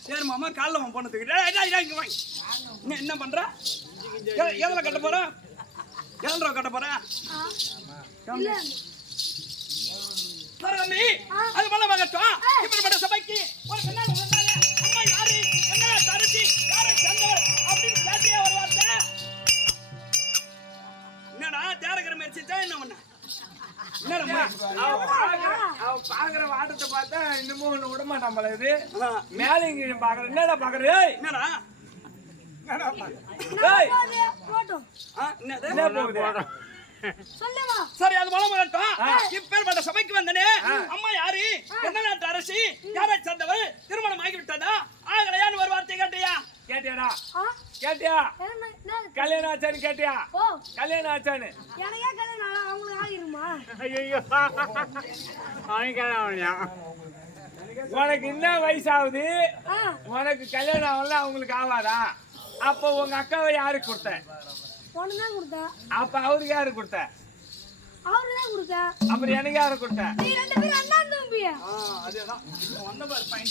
சரி மாமா காலைல உன் பொண்ணை தூக்கிட்டு டேய், என்ன என்ன பண்ற? கட்ட போற? எதுல கட்ட போற? அது போல மகட்டும் இப்படிப்பட்ட சபைக்கு ஒரு அம்மா யாரு? என்ன தரிசி? யாரை சேர்ந்தவர்? அப்படின்னு கேட்டியா ஒரு வார்த்தை. என்னடா தேரகரம் மெரிச்சிட்டா என்ன பண்ண? என்னடா அவ பாக்குற அவ பாக்குற வாட்டத்தை பார்த்தா இன்னமும் ஒண்ணு விட மாட்டான் போல இது. மேலே இங்க பாக்குற என்னடா பாக்குற ஏய்! என்னடா? சரி அது போல மகட்டும் இப்பேற்பட்ட சபைக்கு வந்தனே. அம்மா யாரு? எந்த நாட்டு அரசி? யாரை சேர்ந்தவர்? திருமணம் ஆகி விட்டதா ஆகலையான்னு ஒரு வார்த்தை கேட்டியா? கேட்டியாடா? ஆ? கேட்டியா? கல்யாணம் ஆச்சான்னு கேட்டியா? ஓ. கல்யாணம் ஆச்சான்னு. எனக்கே கல்யாணம் அவங்களுக்கு ஆகிருமா ஐயோ அவனுக்கு அவனியா உனக்கு என்ன வயசாகுது? ஆ. உனக்கு கல்யாணம் ஆகல அவங்களுக்கு ஆவாதா அப்போ உங்க அக்காவை யாருக்கு கொடுத்த? ஒன்று தான் கொடுத்தேன். அப்ப அவருக்கு யாரு கொடுத்த? தான் அப்புறம் எனக்கு யாரு கொடுத்த? நீ ரெண்டு பேரும் அண்ணா தம்பியா? ஆ, அதேதான். வந்த பாரு point.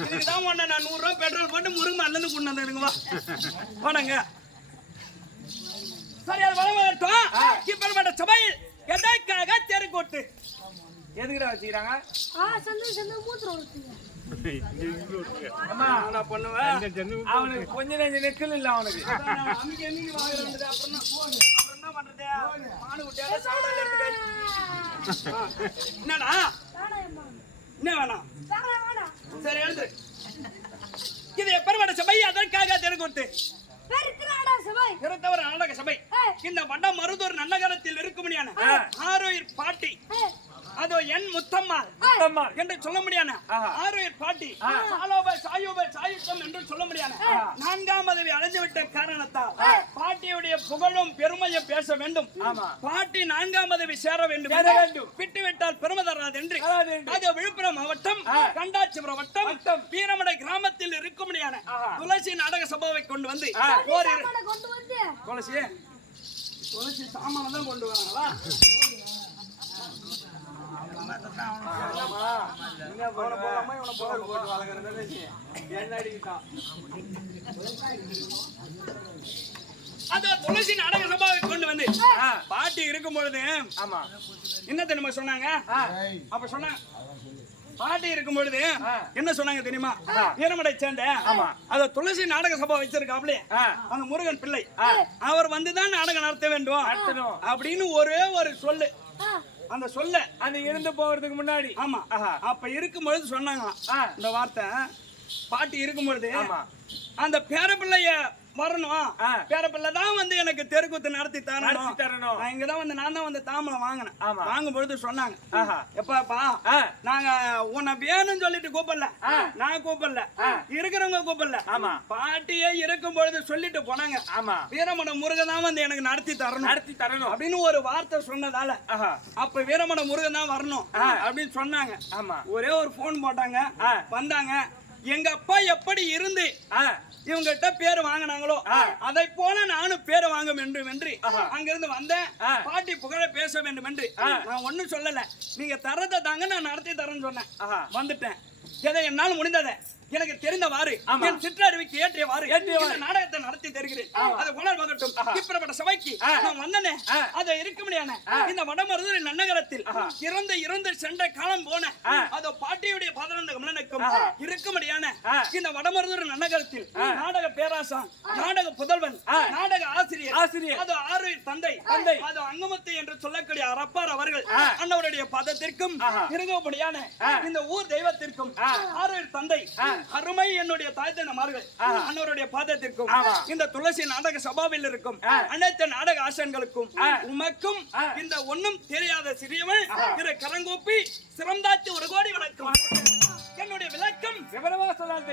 இதுக்குதான் உன்னை நான் நூறு ரூபாய் பெட்ரோல் போட்டு முருங்கை மருந்து கொண்டு வந்தேனுங்க வா. போனங்க. சரி அது வளம் வரட்டும் இப்பேற்பட்ட சபையில் எதற்காக தெருக்கூட்டு எதுக்குடா வச்சுக்கிறாங்க? ஆ சந்தோஷம் சந்தோஷம் மூத்திரம் ஊற்றுங்க அம்மா நான் பண்ணுவேன் அவனுக்கு கொஞ்ச நெஞ்ச நெக்கல் இல்ல அவனுக்கு. பண்றது? மாடு குட்டியால சாப்பிடாத எடுத்துக்க. என்னடா என்ன வேணாம்? சரி எழுது இது சபை அதற்காக நாடக சபை. இந்த வண்டம் மருதூர் நன்னகரத்தில் இருக்கும்படியான ஆரோயிர் பாட்டி. அதோ என் முத்தம்மா முத்தம்மா. என்று சொல்ல முடியான. ஆரோயிர் பாட்டி. சாலோப சாயோப சாயுத்தம் என்று சொல்ல முடியான? நான்காம் பதவி அடைந்து விட்ட காரணத்தால் பாட்டியுடைய புகழும் பெருமையும் பேச வேண்டும். பாட்டி நான்காம் பதவி சேர வேண்டும். விட்டு விட்டால் பெருமை தராது என்று. அது விழுப்புரம் மாவட்டம் கண்டாச்சிபுரம் வட்டம். வீரமடை கிராமத்தில் இருக்கும்படியான ஆஹா. துளசி நாடக சபாவை கொண்டு வந்து துளசி துளசி சாமான தான் கொண்டு வராங்களா? அந்த துளசி நாடக சபாவை கொண்டு வந்து. பாட்டி இருக்கும் பொழுது ஆமா என்ன தெரியுமா சொன்னாங்க. அப்ப சொன்னாங்க பாட்டி இருக்கும் பொழுது. என்ன சொன்னாங்க தெரியுமா வீரமடை சேர்ந்த ஆமா. அத துளசி நாடக சபா வச்சிருக்காப்லே. அந்த முருகன் பிள்ளை அவர் வந்துதான் நாடகம் நடத்த வேண்டும். அப்படின்னு ஒரே ஒரு சொல்லு அந்த சொல்ல அந்த இருந்து போறதுக்கு முன்னாடி ஆமா ஆஹா. அப்ப இருக்கும் பொழுது சொன்னாங்களாம். இந்த வார்த்தை பாட்டி இருக்கும் பொழுது ஆமா. அந்த பேரப்பிள்ளைய வரணும். பேரப்பிள்ளை தான் வந்து எனக்கு தெருக்கூத்து நடத்தி தரணும் தரணும். நான் இங்கதான் வந்து நான் தான் வந்து தாம்பலம் வாங்கினேன். வாங்கும் பொழுது சொன்னாங்க. எப்பாப்பா. நாங்க உன்னை வேணும்னு சொல்லிட்டு கூப்பிடல. நான் கூப்பிடல இருக்கிறவங்க கூப்பிடல ஆமா. பாட்டியே இருக்கும் பொழுது சொல்லிட்டு போனாங்க ஆமா வீரமண முருகன் தான் வந்து எனக்கு நடத்தி தரணும் நடத்தி தரணும் அப்படின்னு ஒரு வார்த்தை சொன்னதால அப்ப வீரமண முருகன் தான் வரணும். அப்படின்னு சொன்னாங்க ஆமா ஒரே ஒரு போன் போட்டாங்க. வந்தாங்க எங்க அப்பா எப்படி இருந்து ஆ. இவங்ககிட்ட பேர் வாங்கினாங்களோ. அதை போல நானும் பேர் வாங்க வேண்டும் என்று அங்கிருந்து வந்தேன். பாட்டி புகழ பேச வேண்டும் என்று. நான் ஒண்ணும் சொல்லல. நீங்க தரதை தாங்க நான் நடத்தி தரேன்னு சொன்னேன். வந்துட்டேன். எதை என்னால் முடிந்ததை. எனக்கு தெரிந்தவாறு. என் சிற்றறிவுக்கு ஏற்றியவாறு ஏற்றியவாறு. நாடகத்தை நடத்தி தருகிறேன். அது உணர்வகட்டும் இப்படிப்பட்ட சபைக்கு நான் வந்தனே. அதை இருக்க முடியான இந்த வடமருதூர் நன்னகரத்தில் இறந்து இறந்து சென்ற காலம் போன அதோ பாட்டியுடைய பதினொன்று கமலனுக்கும் இருக்க முடியான ஆ. இந்த வடமருதூர் நன்னகரத்தில் நாடக பேராசான் நாடக புதல்வன் நாடக ஆசிரியர் ஆசிரியர். அது ஆறு தந்தை தந்தை. அது அங்கமுத்து என்று சொல்லக்கூடிய அரப்பார் அவர்கள் அன்னவருடைய பதத்திற்கும் இருங்கபடியான இந்த ஊர் தெய்வத்திற்கும் ஆறு தந்தை அருமை என்னுடைய தாய் தனமார்கள் அன்னவருடைய பாதத்திற்கும் இந்த துளசி நாடக சபாவில் இருக்கும் அனைத்து நாடக ஆசன்களுக்கும் உமக்கும் இந்த ஒண்ணும் தெரியாத சிறியவன் திரு கரங்கூப்பி சிறந்தாச்சு ஒரு கோடி வணக்கம். என்னுடைய விளக்கம். விவரமா சொல்லாது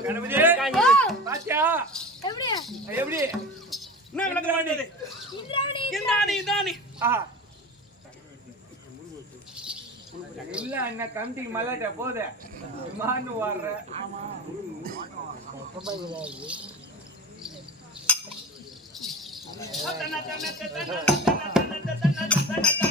கணபதி பாத்தியா எப்படி எப்படி என்ன விளக்கம் வேண்டியது இந்தானி இந்தானி ஆ இல்ல என்ன போதே வர்ற அஜங்காரு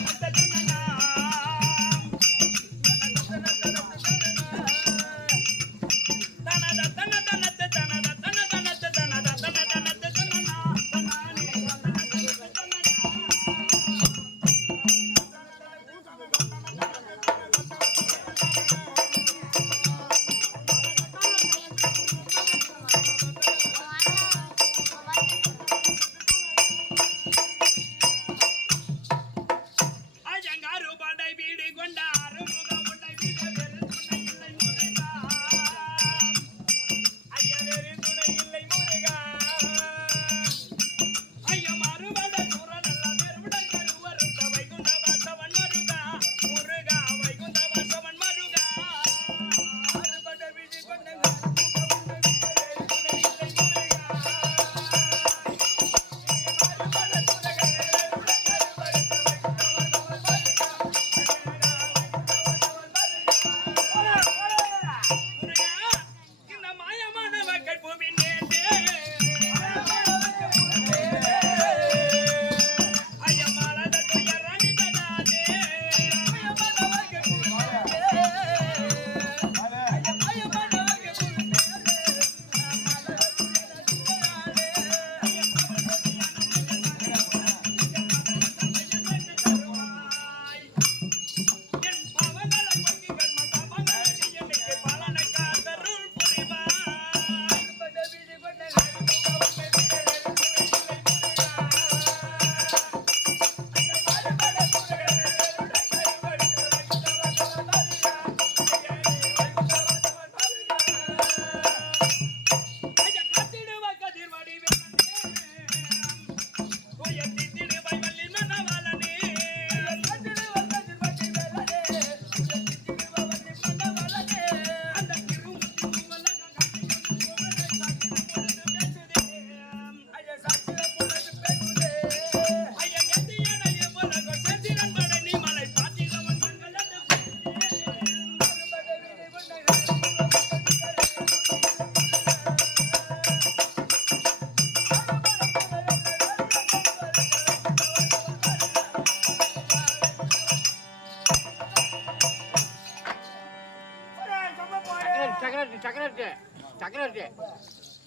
சக்கரவர்த்தி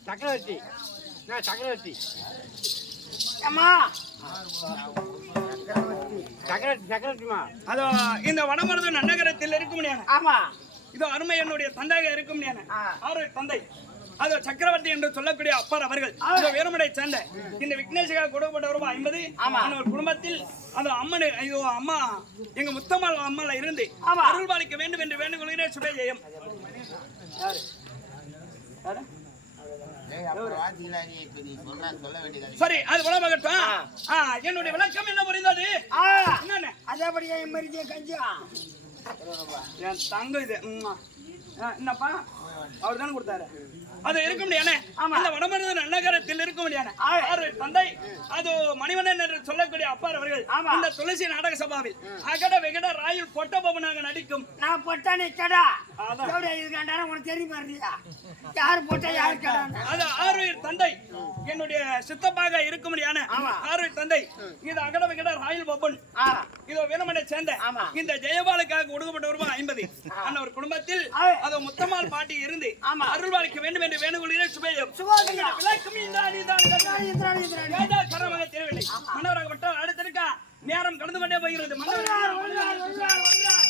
சக்கரவர்த்தி நான் சக்கரவர்த்தி அம்மா சக்கரவர்த்தி சக்கரவர்த்திமா அதோ இந்த வடமருது நன்னகரத்தில் இருக்கும் ஆமா. இதோ அருமை என்னுடைய தந்தையாக இருக்கும் ஆறு தந்தை. அதோ சக்கரவர்த்தி என்று சொல்லக்கூடிய அப்பர் அவர்கள். இதோ வீரமடை சேர்ந்த. இந்த விக்னேஷக கொடுக்கப்பட்டவரும்? ஐம்பது. ஒரு குடும்பத்தில் அந்த அம்மன் ஐயோ அம்மா எங்க முத்தம்மாள் அம்மால இருந்து அருள் பாலிக்க வேண்டும் என்று வேண்டுகொள்கிறேன். சுபே ஜெயம். சரி அது உலகட்டும் ஆ, என்னுடைய விளக்கம் என்ன புரிந்தது? அதேபடியா என் மரியாதை கஞ்சியா? என் தங்க இது. ம்மா. ஆ, என்னப்பா? அவர் தானே கொடுத்தாரு. அது இருக்க முடியாது அந்த வடமருது நன்னகரத்தில் இருக்க முடியாது தந்தை அது மணிவண்ணன் என்று சொல்லக்கூடிய அப்பார் அவர்கள் இந்த துளசி நாடக சபாவில் அகட வெகட ராயில் பொட்ட பவனாக நடிக்கும் நான் பொட்டானே கடா உனக்கு தெரியுமா இல்லையா? யார் போட்டா யார் கடா அது ஆறுயிர் தந்தை. என்னுடைய சித்தப்பாக இருக்க முடியாது ஆறுயிர் தந்தை. இது அகட வெகட ராயில் பவன் இதோ வீரமனை சேர்ந்த இந்த ஜெயபாலுக்காக கொடுக்கப்பட்ட ரூபாய் ஐம்பது அந்த ஒரு குடும்பத்தில் அது முத்தம்மாள் பாட்டி இருந்து அருள்வாளிக்க வேண்டும் என்று வேணுகொள்கிறேன் சுபேயம் சுபோதயா. விளக்கம் இந்திராணி இந்திராணி இந்திராணி ஏதா கரமாக தெரியவில்லை. மன்னவராக மட்டும் அடுத்திருக்கா நேரம் கடந்து கொண்டே போகிறது. மன்னவர்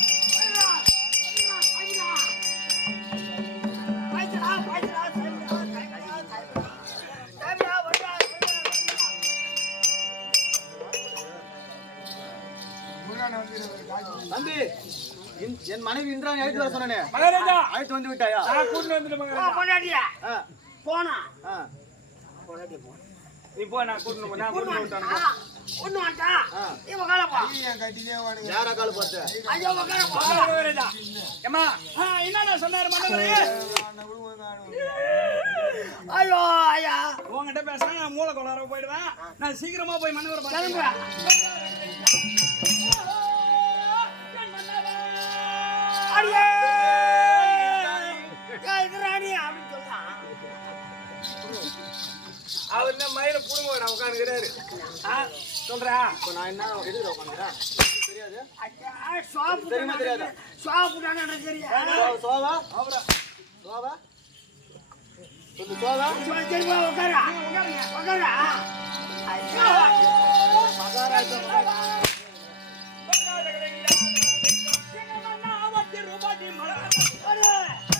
என் மனைவி இந்திரா அழைத்து வர சொன்னே மகாராஜா! அழைத்து வந்து விட்டாயா? நான் கூட்டி வந்துட்டு மகாராஜா. பொண்டாடியா போனா? பொண்டாடி போ. நீ போ நான் கூட்டி நான் கூட்டி வந்துட்டேன் கால போ. நீ என் கட்டியே வாடுங்க யார ஐயோ ஐயா உங்ககிட்ட பேசினா மூளை கொளார போயிடுவேன். நான் சீக்கிரமா போய் மண்டபரை பார்த்துறேன் அடியே! ஏய், எதிராளி அப்படின்னு சொல்றான். அவர் என்ன மயில புடுங்க உட்காந்துக்கிறாரு சொல்றா இப்போ நான் என்ன எதுக்கு உட்காந்துக்கிறேன் தெரியாது சோப்பு தெரியுமா தெரியாதா? சோப்பு தானே தெரியும். சோவா சோவா சொல்லு சோவா சோ- தெரியுமா, உட்காரா. உட்காரா. அடே. எங்க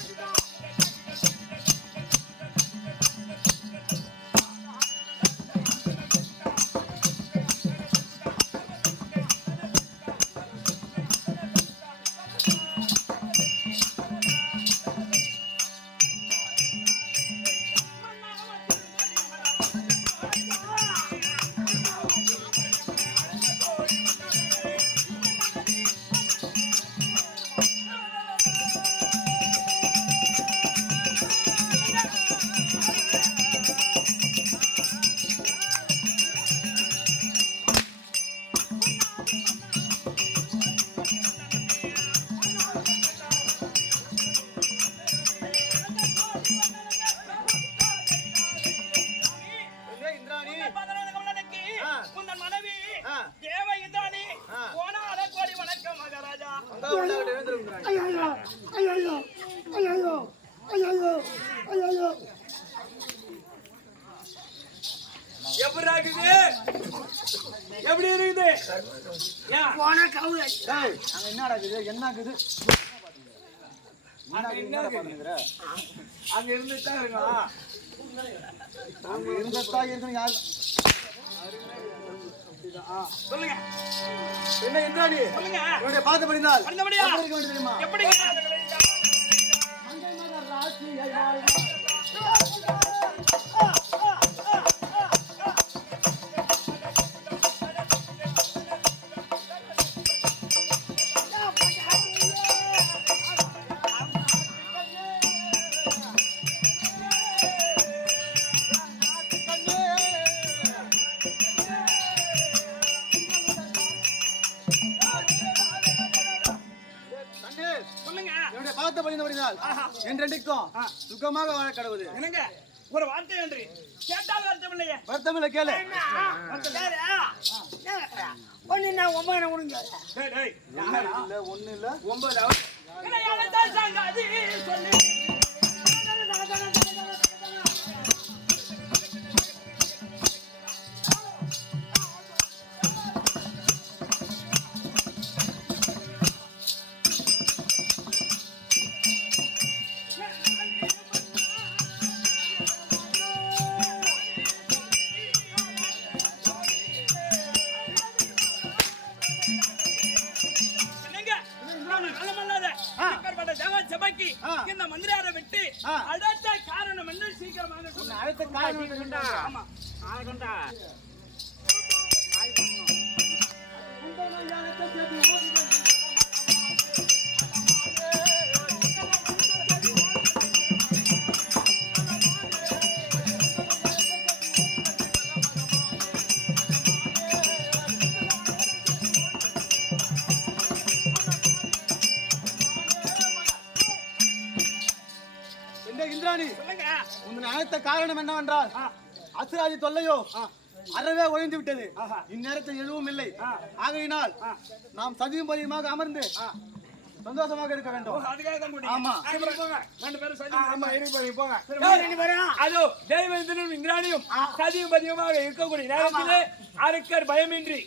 அங்க என்னடா இருக்குது என்ன இருக்குது அங்க இருந்துட்டு தான் இருக்கோம் அங்க இருந்ததா இருக்கணும் யாரு? சொல்லுங்க. என்ன இந்திராணி? சொல்லுங்க. என்னுடைய பார்த்து படிந்தால் படிந்தபடியா? எப்படி இருக்க வேண்டும் தெரியுமா? கண்ணே, படிந்தால் என்றென்றைக்கும் சுகமாக வாழ கடவுது என்னங்க? ஒரு வார்த்தை என்று கேட்டால் அர்த்தம் இல்லையே. வருத்தமில்ல கேளு. சரி, ஆ. ஒண்ணு என்ன ஒன்பது டேய் இல்ல ஒண்ணு இல்ல. ஒன்பது சொல்லு அடுத்த காரணம் என்ன? ஆமா என்ன காரணம் என்னவென்றால் அசுராதி தொல்லையோ அறவே ஒழிந்து விட்டது. இந்நேரத்தில் எதுவும் இல்லை. ஆகையினால் நாம் சதியும் பதியுமாக அமர்ந்து சந்தோஷமாக இருக்க வேண்டும். அதுக்காக தான் ஆமா. ரெண்டு பேரும் சரி ஆமா இருக்கு போய் போங்க. ரெண்டு பேரும். அதோ தெய்வத்தினும் இந்திராணியும் சதியும் பதியமாக இருக்கக்கூடிய நேரத்திலே அரக்கர் பயமின்றி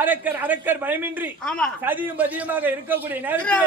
அரக்கர் அரக்கர் பயமின்றி ஆமா. சதியும் பதியமாக இருக்கக்கூடிய நேரத்திலே